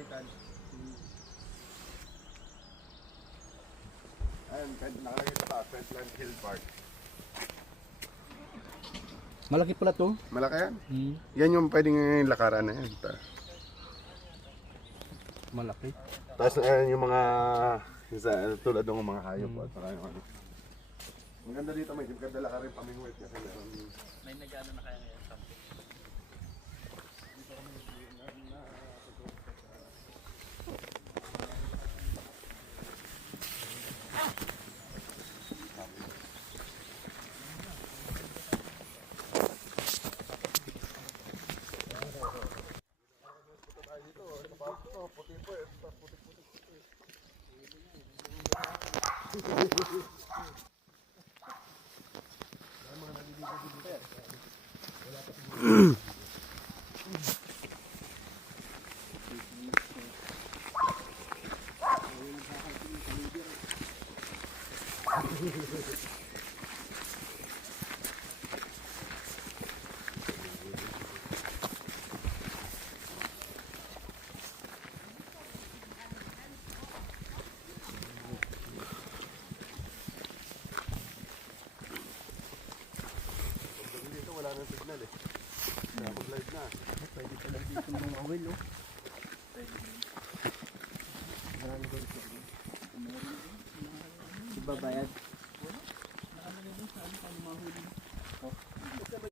Titan. Ayan, nakalagay sa taas, Wetland Hill Park. Malaki pala to. Malaki yan? Yan yung pwedeng lakaran na yan. Malaki. Tapos yung mga tulad ng mga hayop at saka yung ano. Ang ganda dito, may ganda ka rin pamingwit kasi meron. May nag-ano na kaya ngayon something. Dito wala nang signal eh. Kaya mag-live na. Pwede pala dito mga awil, oh. Ibabayad.